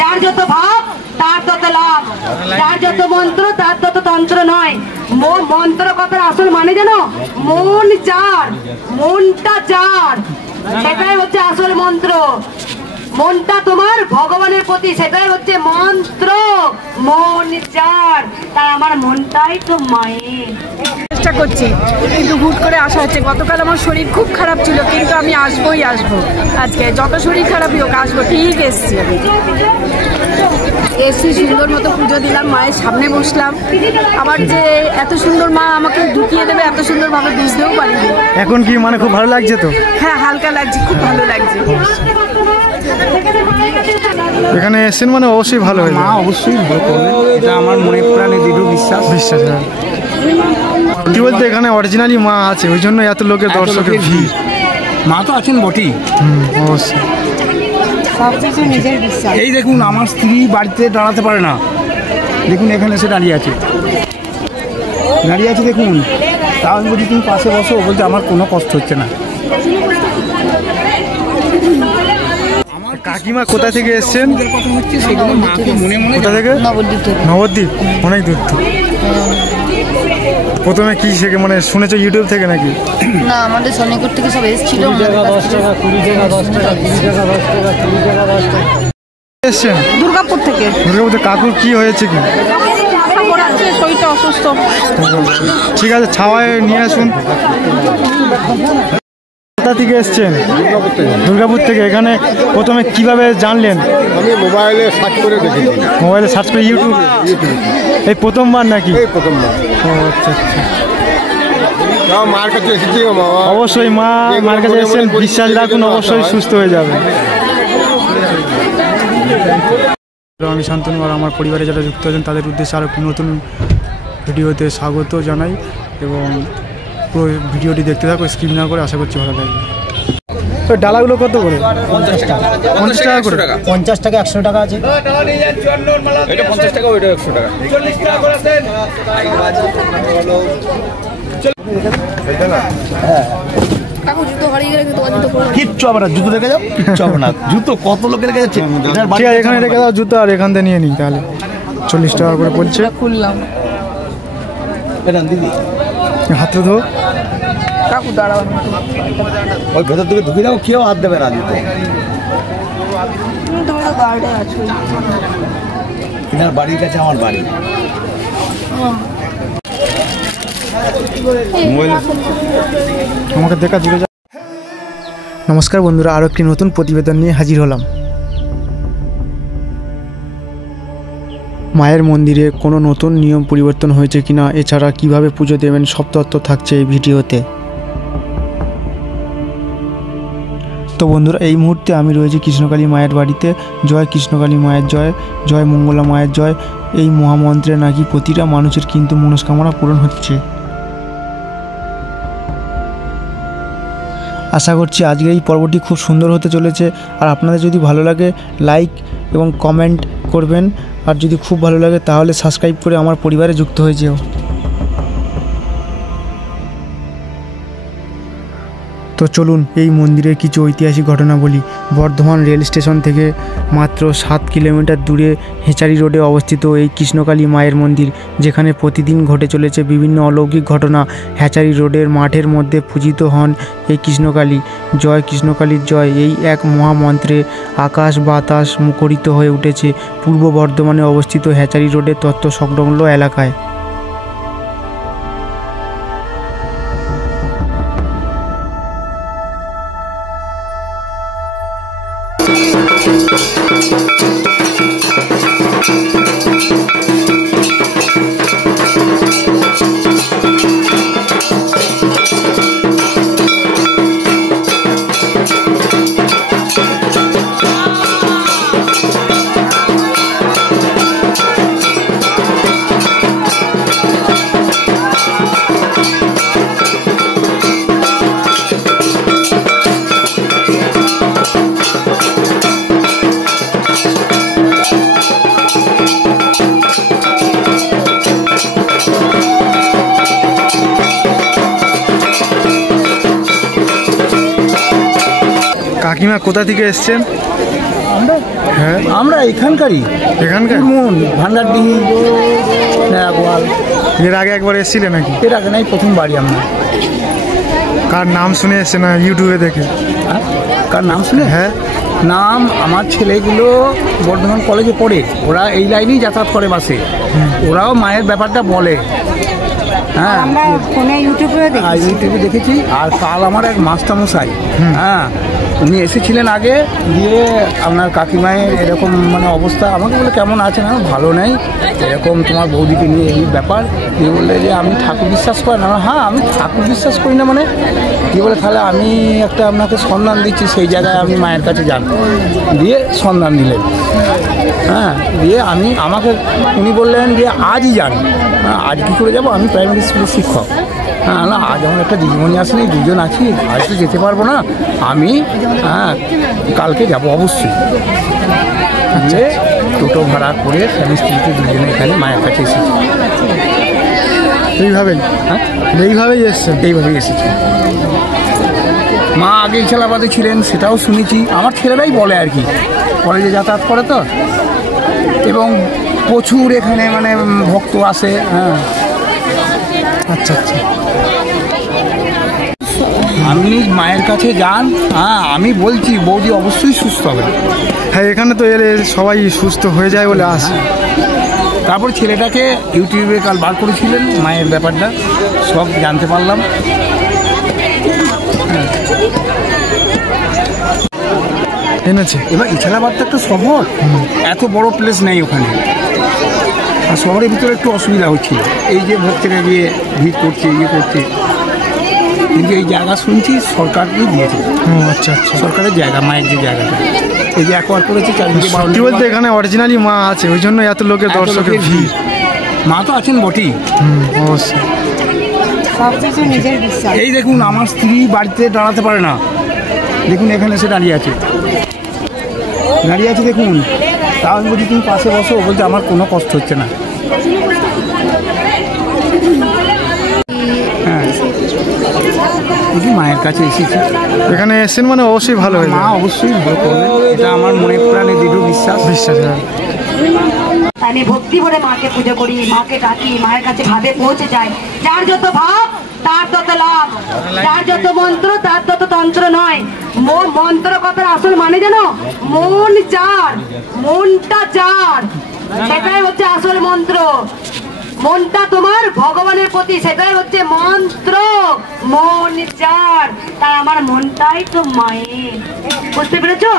যার যত ভাব তার তত লাভ, যার যত মন্ত্র তার তত তন্ত্র নয়। মন্ত্র কথার আসল মানে জানো? মন যার, মনটা যার, সেটাই হচ্ছে আসল মন্ত্র। মনটা তোমার ভগবানের প্রতি, সেটাই হচ্ছে মন্ত্র। মন যার, তার আমার মনটাই তো মায়ের। চেষ্টা করছি কিন্তু হুট করে আসা হচ্ছে। গতকাল আমার শরীর খুব খারাপ ছিল কিন্তু আমি আসবই আসবো। আজকে যত শরীর খারাপই হোক আসবো, ঠিক এসছি। আমি এসছি, সুন্দর মতো পুজো দিলাম, মায়ের সামনে বসলাম। আবার যে এত সুন্দর মা আমাকে ঢুকিয়ে দেবে এত সুন্দরভাবে বুঝতেও পারিনি। এখন কি মানে খুব ভালো লাগছে তো? হ্যাঁ, হালকা লাগছে, খুব ভালো লাগছে। এখানে এসেছেন মানে অবশ্যই ভালো হয়েছে। অবশ্যই ভালো করবেন, এটা আমার মনে প্রাণে দৃঢ় বিশ্বাস। কি বলতে এখানে অরিজিনালি মা আছে, ওই জন্য এত লোকের দর্শকের ভিড়। মা তো আছেন বটেই, অবশ্যই। এই দেখুন আমার স্ত্রী বাড়িতে দাঁড়াতে পারে না, দেখুন এখানে এসে দাঁড়িয়ে আছে দেখুন। তাও আমি বলছি তুমি পাশে বসো, বলতে আমার কোনো কষ্ট হচ্ছে না। কাকিমা কোথা থেকে এসছেন? কথা হচ্ছে সেগুলো মাকে মনে মনে। কোথা থেকে? নবদ্বীপ। অনেক দূর তো। প্রথমে কি শেখে মানে শুনেছো ইউটিউব থেকে নাকি? না, আমাদের সনিকট থেকে সব এসেছিল। এসছেন দুর্গাপুর থেকে। কাকুর কি হয়েছে কি? শরীরটা অসুস্থ। ঠিক আছে, ছাওয়ায় নিয়ে আসুন। কোথা থেকে এসছেন? দুর্গাপুর থেকে। এখানে প্রথমে কিভাবে জানলেন? আমি মোবাইলে সার্চ করে দেখেছি। মোবাইলে সার্চ করে ইউটিউব? এই প্রথমবার নাকি? এই প্রথমবার। ও আচ্ছা আচ্ছা। মার কাছে এসেছি। অবশ্যই মার কাছে এসেছেন, বিশ্বাস রাখুন অবশ্যই সুস্থ হয়ে যাবে। আমি শান্তনু আর আমার পরিবারে যারা যুক্ত আছেন তাদের উদ্দেশ্যে আরও একটি নতুন ভিডিওতে স্বাগত জানাই এবং পুরো ভিডিওটি দেখতে থাকো, স্কিপ না করে। আশা করছি ভালো লাগবে। তো ডালাগুলো কত করে? 50 টাকা। 50 টাকা করে? 50 টাকা, 100 টাকা আছে। এটা 50 টাকা, ওইটা 100 টাকা। কিচ্ছু হবে না, জুতো রেখে যাও, কিচ্ছু হবে না। জুতো কত লোকে রেখে যাচ্ছে। ঠিক আছে, এখানে রেখে দাও জুতো, আর এখান থেকে নিয়ে নিই তাহলে। 40 টাকা করে পড়ছে। খুললাম। দিদি হাতে ধো। কাকু দাঁড়াও, ওই ভেতর থেকে ঢুকে যাও, কেউ হাত দেবে না দিতে। তুমি তো গার্ডে আছো। এনার বাড়ির কাছে আমার বাড়ি। আমাকে দেখা দূরে যা। নমস্কার বন্ধুরা, আরও একটি নতুন প্রতিবেদন নিয়ে হাজির হলাম। মায়ের মন্দিরে কোনো নতুন নিয়ম পরিবর্তন হয়েছে কিনা, এছাড়া কিভাবে পুজো দেবেন, সব তথ্য থাকছে এই ভিডিওতে। তো বন্ধুরা, এই মুহূর্তে আমি রয়েছি কৃষ্ণকালী মায়ের বাড়িতে। জয় কৃষ্ণকালী মায়ের জয়, জয় মঙ্গলা মায়ের জয়। এই মহামন্ত্রে নাকি প্রতিটা মানুষের কিন্তু মনস্কামনা পূরণ হচ্ছে। আশা করছি আজকের এই পর্বটি খুব সুন্দর হতে চলেছে। আর আপনাদের যদি ভালো লাগে লাইক এবং কমেন্ট করবেন, আর যদি খুব ভালো লাগে তাহলে সাবস্ক্রাইব করে আমার পরিবারে যুক্ত হয়ে যেও। তো চলুন এই মন্দিরের কিছু ঐতিহাসিক ঘটনা বলি। বর্ধমান রেল স্টেশন থেকে মাত্র 7 কিলোমিটার দূরে হেঁচারি রোডে অবস্থিত এই কৃষ্ণকালী মায়ের মন্দির, যেখানে প্রতিদিন ঘটে চলেছে বিভিন্ন অলৌকিক ঘটনা। হেঁচারি রোডের মাঠের মধ্যে পূজিত হন এই কৃষ্ণকালী। জয় কৃষ্ণকালীর জয়, এই এক মহামন্ত্রে আকাশ বাতাস মুখরিত হয়ে উঠেছে পূর্ব বর্ধমানে অবস্থিত হেঁচারি রোডের তত্ত্ব সংলগ্ন এলাকায়। কাকিমা কোথা থেকে এসছেন? হ্যাঁ আমরা এখানকারই, এখানকার মন ভান্ডারডিহি গোয়াল। এর আগে একবার এসেছিলে নাকি? এর আগে নাই, প্রথম বাড়ি আমরা। কার নাম শুনে এসছে না ইউটিউবে দেখে? হ্যাঁ, কার নাম শুনে? হ্যাঁ নাম আমার ছেলেগুলো বর্ধমান কলেজে পড়ে, ওরা এই লাইনেই যাতায়াত করে বাসে, ওরাও মায়ের ব্যাপারটা বলে। হ্যাঁ আমরা ফোনে ইউটিউবে দেখেছি। আর কাল আমার এক মাস্টারমশাই, হ্যাঁ উনি এসেছিলেন আগে, দিয়ে আপনার কাকিমায়ের এরকম মানে অবস্থা, আমাকে বলে কেমন আছেন? না ভালো নেই, এরকম তোমার বৌদিকে নিয়ে এই ব্যাপার। দিয়ে বললে যে আমি ঠাকুর বিশ্বাস করেন? হ্যাঁ আমি ঠাকুর বিশ্বাস করি না মানে। দিয়ে বলে তাহলে আমি একটা আপনাকে সন্ধান দিচ্ছি, সেই জায়গায় আপনি মায়ের কাছে যান। দিয়ে সন্ধান দিলেন। হ্যাঁ দিয়ে আমাকে উনি বললেন যে আজই যান। হ্যাঁ আজ কী করে যাবো, আমি প্রাইমারি স্কুলের শিক্ষক। হ্যাঁ না, আজ আমার একটা দিদিমণি আসেনি, দুজন আছি, আজ তো যেতে পারবো না, আমি কালকে যাব অবশ্যই। যে টোটো ভাড়া করে স্বামী স্ত্রীকে দুজনে এখানে মায়ের কাছে এসেছি। এইভাবেই? হ্যাঁ এইভাবেই এসছেন? এইভাবেই এসেছি। মা আগে ইছালাবাদে ছিলেন, সেটাও শুনেছি, আমার ছেলেরাই বলে আর কি, কলেজে যাতায়াত করে তো, এবং প্রচুর এখানে মানে ভক্ত আসে। হ্যাঁ আচ্ছা আচ্ছা। আপনি মায়ের কাছে যান, হ্যাঁ আমি বলছি বৌদি অবশ্যই সুস্থ হবে। হ্যাঁ এখানে তো এলে সবাই সুস্থ হয়ে যায় বলে আসে। তারপর ছেলেটাকে ইউটিউবে কাল বার করেছিলেন, মায়ের ব্যাপারটা সব জানতে পারলাম। এনেছে। এবার ইছালাবাদ তো একটা শহর, এত বড় প্লেস নেই ওখানে, আর শহরের ভিতরে একটু অসুবিধা হচ্ছিল, এই যে ভক্তরা গিয়ে ভিড় করছে, ইয়ে করছে। কিন্তু এই জায়গা শুনছি সরকারকেই দিয়েছে। আচ্ছা আচ্ছা। সরকারের জায়গা, মায়ের যে জায়গাটা, এই যে একবার করেছে চারদিকে। কি বলতে এখানে অরিজিনালি মা আছে, ওই জন্য এত লোকের দর্শকের ভিড়। মা তো আছেন বটেই, অবশ্যই। এই দেখুন আমার স্ত্রী বাড়িতে দাঁড়াতে পারে না, দেখুন এখানে এসে দাঁড়িয়ে আছে, দেখুন। তাও আমি বলছি তুমি পাশে বসো, বলছে আমার কোনো কষ্ট হচ্ছে না। হ্যাঁ মায়ের কাছে এসেছি, এখানে এসেছেন মানে অবশ্যই ভালো হয়। মা অবশ্যই ভালো করবে, এটা আমার মনে প্রাণে দৃঢ় বিশ্বাস। আমি ভক্তি ভরে মাকে পুজো করি, মাকে ডাকি, মায়ের কাছে ভাবে পৌঁছে যায়। যার যত ভাব তার তত লাভ, যার যত মন্ত্র তার তত তন্ত্র নয়। মন্ত্র কথার আসল মানে জানো? মন যার, মনটা যার, সেটাই হচ্ছে আসল মন্ত্র। মনটা তোমার ভগবানের প্রতি, সেটাই হচ্ছে মন্ত্র। মন যার, তাই আমার মনটাই তো মায়ের। বুঝতে পেরেছো?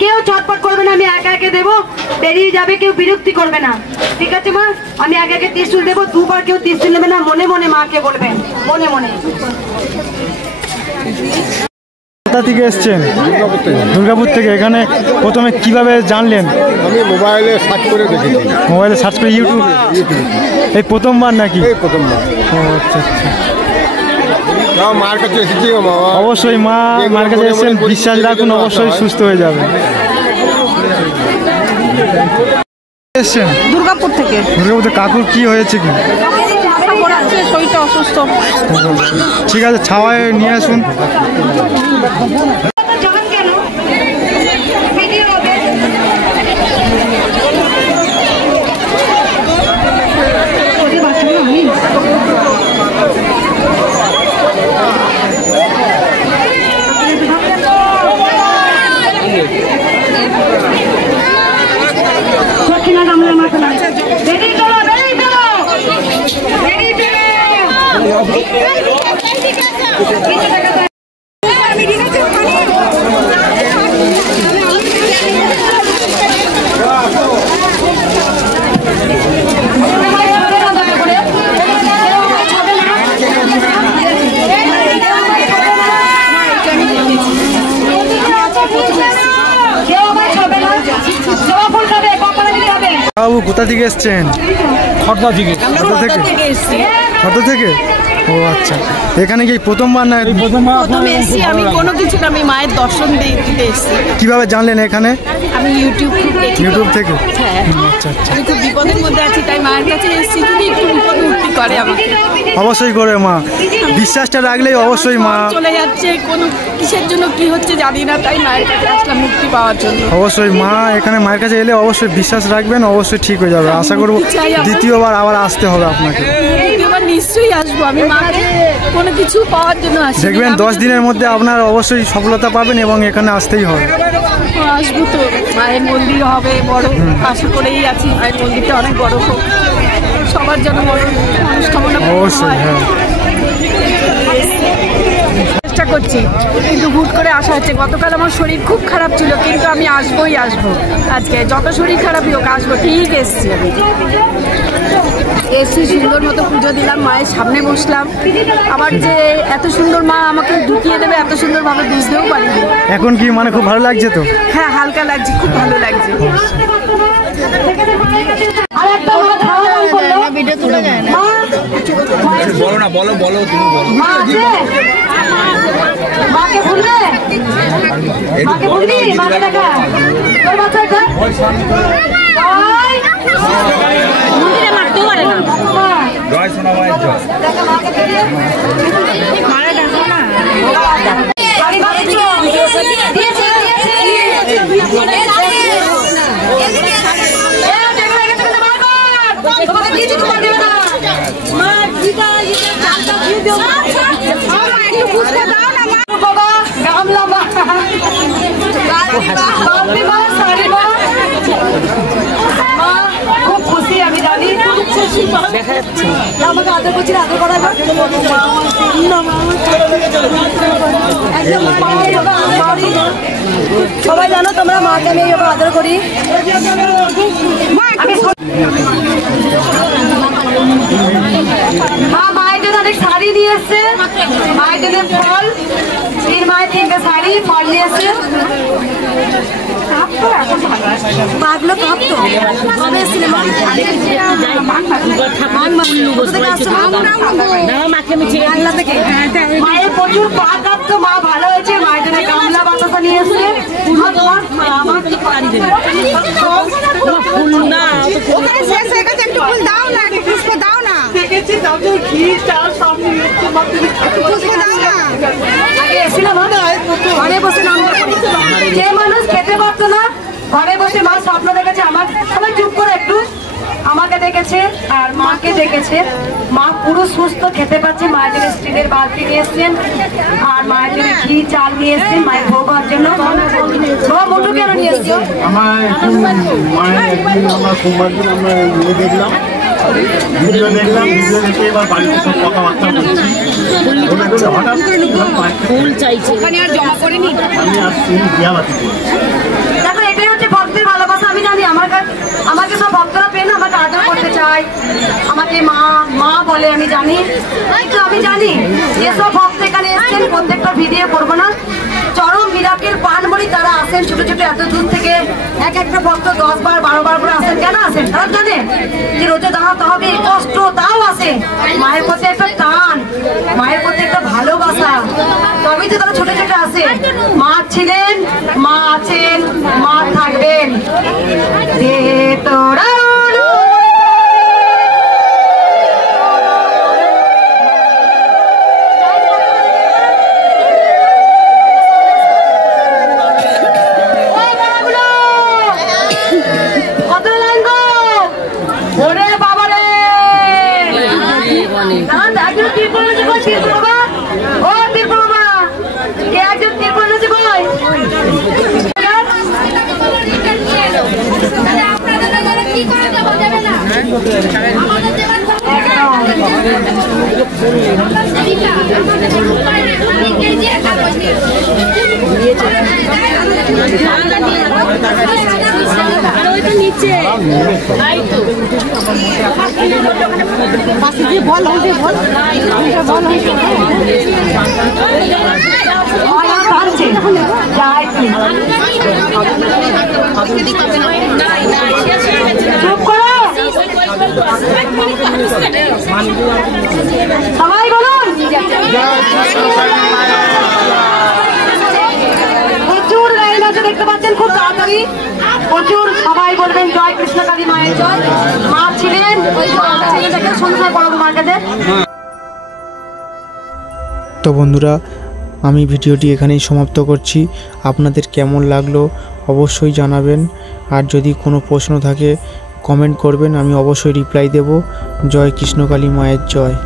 কেউ ছটপট করবে না, আমি একা একে দেবো, বেরিয়ে যাবে, কেউ বিরক্তি করবে না। ঠিক আছে মা? আমি একে একে ত্রিশূল দেবো, দুবার কেউ ত্রিশূল নেবে না, মনে মনে মাকে বলবেন, মনে মনে। কোথা থেকে এসছেন? দুর্গাপুর থেকে। এখানে প্রথমে কিভাবে জানলেন? আমি মোবাইলে সার্চ করে দেখেছি। মোবাইলে সার্চ করে ইউটিউবে? এই প্রথমবার নাকি? এই প্রথমবার। ও আচ্ছা আচ্ছা। মার কাছে এসেছি। অবশ্যই মার কাছে এসেছেন, বিশ্বাস রাখুন অবশ্যই সুস্থ হয়ে যাবে। এসছেন দুর্গাপুর থেকে। দুর্গাপুর থেকে। কাকুর কি হয়েছে কি? শরীরটা অসুস্থ। ঠিক আছে, ছাওয়ায় নিয়ে আসুন। বাবু কোথা থেকে এসছেন? খর্দা থেকে। খর্দা থেকে? ও আচ্ছা, এখানে কি প্রথমবার না? প্রথমে এসেছি আমি, কোনো কিছু না, আমি মায়ের দর্শন দিতে এসেছি। কিভাবে জানলেন এখানে? আমি ইউটিউব থেকে। হ্যাঁ, আচ্ছা আচ্ছা, আমি খুব বিপদের মধ্যে আছি, তাই মায়ের কাছে এসেছি, যদি একটু বিপদ মুক্তি করে আমাকে। অবশ্যই করে মা, বিশ্বাসটা রাখলেই অবশ্যই মা। চলে যাচ্ছে, কোনো কিসের জন্য কি হচ্ছে জানি না, তাই মায়ের কাছে আসলাম মুক্তি পাওয়ার জন্য। অবশ্যই মা, এখানে মায়ের কাছে এলে অবশ্যই বিশ্বাস রাখবেন, অবশ্যই ঠিক হয়ে যাবে। আশা করবো দ্বিতীয়বার আবার আসতে হবে আপনাকে। দ্বিতীয়বার নিশ্চয়ই আসবো, আমি মাকে কোনো কিছু পাওয়ার জন্য আসি। দেখবেন 10 দিনের মধ্যে আপনার অবশ্যই সফলতা পাবেন এবং এখানে আসতেই হবে। আসবো তো, মায়ের মন্দির হবে বড়, আশা করেই আছি মায়ের মন্দিরটা অনেক বড় হোক, সবার জন্য বড় মনস্কামনা অবশ্যই। হ্যাঁ, চেষ্টা করছি, কিন্তু হুট করে আসা হচ্ছে। গতকাল আমার শরীর খুব খারাপ ছিল, কিন্তু আমি আসবোই আসবো। আজকে যত শরীর খারাপই হোক আসবো, ঠিক এসছি। আমি এসছি, সুন্দর মতো পুজো দিলাম, মায়ের সামনে বসলাম। আমার যে এত সুন্দর মা আমাকে ঢুকিয়ে দেবে এত সুন্দরভাবে বুঝতেও পারিনি। এখন কি মানে খুব ভালো লাগছে তো? হ্যাঁ, হালকা লাগছে, খুব ভালো লাগছে। ভিডিও তোলা যায় না। বলো না, বলো বলো তুমি বলো। মাকে ভুলবে? মাকে ভুলবি? মাকে দেখা তোর বাচ্চাটা মন্দিরে মারতেও পারে না। জয় সোনা মায়ের জয়। দেখা মাকে দেখে মারা ডাকো না। বাড়ি বাড়ি চো দিয়েছে তোমাকে দিয়েছি, তোমার দেবে না। মা দিদা চাটা দিয়ে দাও, একটু বুঝতে দাও না। মা বাবা গামলা মা বাপরে মা সারি মা খুব খুশি, আমি জানি। দেখা যাচ্ছে আমাকে আদর করছি, আদর করা সবাই জানো তোমরা মাকে আমি এইভাবে আদর করি। মা মায়ের জন্য অনেক শাড়ি নিয়ে এসছে, মায়ের জন্য ফল, 3 মায়ের 3টে শাড়ি ফল নিয়ে এসছে। মাগুলো কাঁপতো, কবে এসেছিল মা? মায়ের প্রচুর পা কাঁপতো, মা ভালো হয়েছে, মায়ের জন্য গামলা বাতাসা নিয়ে এসছে। যে মানুষ খেতে পারতো না, ঘরে বসে মা স্বপ্ন দেখেছে। আমার সবাই চুপ করে একটু, আমাকে দেখেছে আর মাকে দেখেছে। মা পুরো সুস্থ, খেতে পাচ্ছে। মায়ের জন্য স্টিলের বালতি নিয়ে এসছেন আর মায়ের জন্য ঘি চাল নিয়ে এসছেন মায়ের ভোগ হওয়ার জন্য। মোটু কেন নিয়ে এসছো? আমরা সোমবার দিন আমরা দেখলাম, ভিডিও দেখলাম, ভিডিও দেখে এবার বাড়িতে সব কথাবার্তা বলছি। হঠাৎ ফুল চাইছে, আমি আসছি বিয়াবাতি। দেখো, এটাই হচ্ছে ভক্তের ভালোবাসা। আমি জানি আমাকে সব ভক্তরা পেয়ে না আমাকে আদর করতে চায়, আমাকে মা মা বলে, আমি জানি। কিন্তু আমি জানি যেসব ভক্ত এখানে এসছেন প্রত্যেকটা ভিডিও করবো না। চরম মিরাকেল পানমণি তারা আসেন ছোট ছোট এত দূর থেকে, এক একটা ভক্ত 10 বার 12 বার করে আসেন। কেন আসেন? তারা জানে যে রোজে দাঁড়াতে হবে, কষ্ট, তাও আসে। মায়ের প্রতি একটা টান, মায়ের প্রতি একটা ভালোবাসা, তবেই তো তারা ছোট ছোট আসে। মা ছিলেন, মা আছেন, মা থাকবেন। যে তোরা সবাই বলো কৃষ্ণকালী মায়ের জয়। মা ছিলেন ওই ছেলেটাকে সংসার করাবো মার কাছে। তো বন্ধুরা, আমি ভিডিওটি এখানেই সমাপ্ত করছি। আপনাদের কেমন লাগলো অবশ্যই জানাবেন, আর যদি কোনো প্রশ্ন থাকে কমেন্ট করবেন, আমি অবশ্যই রিপ্লাই দেব। জয় কৃষ্ণকালী মায়ের জয়।